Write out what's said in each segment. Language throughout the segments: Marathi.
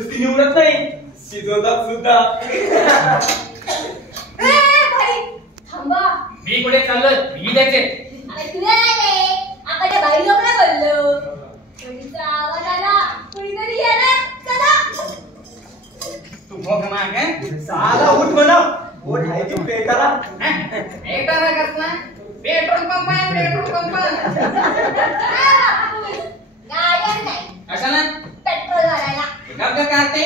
नुसती निवडत नाही शिजवतात सुद्धा. थांबा, मी कुठे चाललोय? मी द्यायचे तुला नाही रे, आपल्या बाई लोकांना बोललो. कोणीचा आवाज आला, कोणीतरी येणार. चला तू भोग माग साला उठ म्हणा. उठ आहे की पेटाला. पेटाला कसला? पेट्रोल पंप आहे, पेट्रोल पंप. गाड्या नाही, कशाला? पेट्रोल भरायला. गप्प काढते.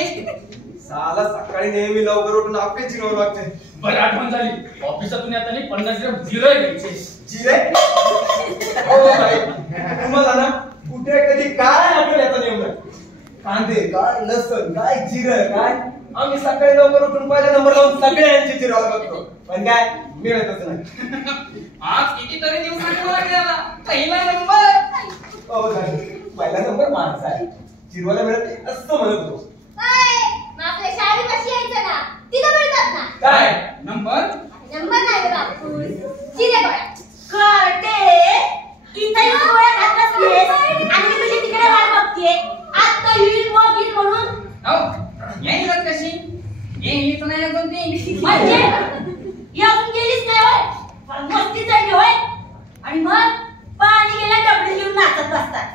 साला सकाळी नेहमी लवकर उठून आपली जिरवू लागते. बरं आठवण झाली, ऑफिसातून येताना 50 ग्रॅम जिरे घ्यायचे. जिरे हो भाई, तुम्हाला ना कुठे कधी काय आठवण येतं नेमकं? कांदे काय, लसण काय, जिरं काय, आम्ही सकाळी लवकर उठून पहिला नंबर लावून सगळ्यांची जिराला बघतो. पण काय मिळतच नाही. आज कितीतरी दिवसांनी मला मिळाला पहिला नंबर. हो झालं, पहिला नंबर माझा आहे. जिरवाला मिळत नाही असं म्हणत होतो. मग आपल्या शाळेपाशी यायचं ना, तिथं मिळतात ना. काय नंबर? नंबर नाही रे बापू, जिरे गोळ्या. करते इथं येऊन गोळ्या खात नसलीस आणि मी तुझी तिकडे वाट बघतेय. आता येईल मग येईल म्हणून. हो येईलच कशी? येईलच नाही अजून ती. म्हणजे येऊन गेलीच नाही होय, पण मस्ती चढली होय. आणि मग पाणी गेला डबडी घेऊन नाचत बसतात.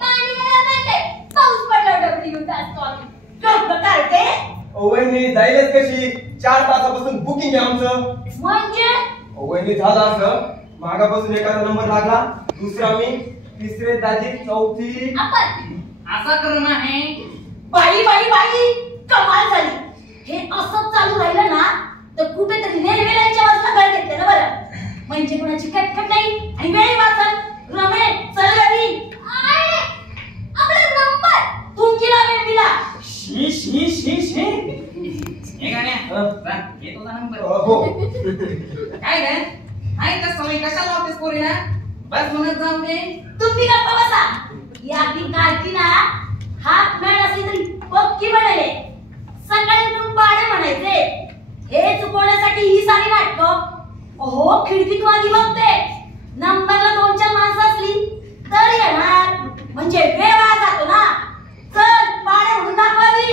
पाणी गेला नाही, पाऊस पडला डबडी घेऊन नाचतो आम्ही. करते वहिनी जाईलच कशी? 4 तासापासून बुकिंग आहे आमचं. म्हणजे वहिनी झालं असं, मागापासून एखादा नंबर लागला, दुसरा मी, तिसरे दाजी, चौथी आपण असा क्रम आहे. बाई बाई बाई कमाल झाली. हे असंच चालू राहिलं ना तर कुठेतरी रेल्वेलांच्या वाजता गळ घेतले ना बरं. म्हणजे कोणाची कटकट नाही आणि वेळ वाचल. रमे चल घरी. आपला नंबर तुमची नावे दिला. शी शी शी शी. हे गाण्या जा, ये तुझा नंबर. हो काय रे? आहे का सवय कशाला लावतेस पोरीला? बस म्हणत जाऊ दे. तुम्ही गप्पा बसा. या भिकारची ना हात मिळ असली तरी पक्की म्हणाले. सकाळी उठून पाडे म्हणायचे. हे चुकवण्यासाठी ही सारी नाटकं. हो खिडकीतून आधी बघते. नंबरला 2-4 माणसं असली तर येणार. म्हणजे वेळ वाया जातो ना. चल पाडे म्हणून दाखवावी.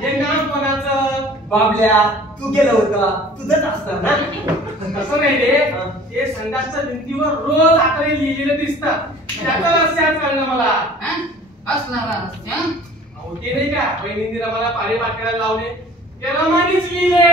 हे नाव कोणाचं? बाबल्या, तू गेला होता, तुझंच असणार ना. असं नाही रे, ते संडासच्या भिंतीवर रोज आकडे लिहिलेले दिसतात. त्याचा रस्त्यात कळलं मला. असणार अहो ते नाही का, बहिणींनी रमाला पाणी पाठवायला लावले, ते रमानीच लिहिले.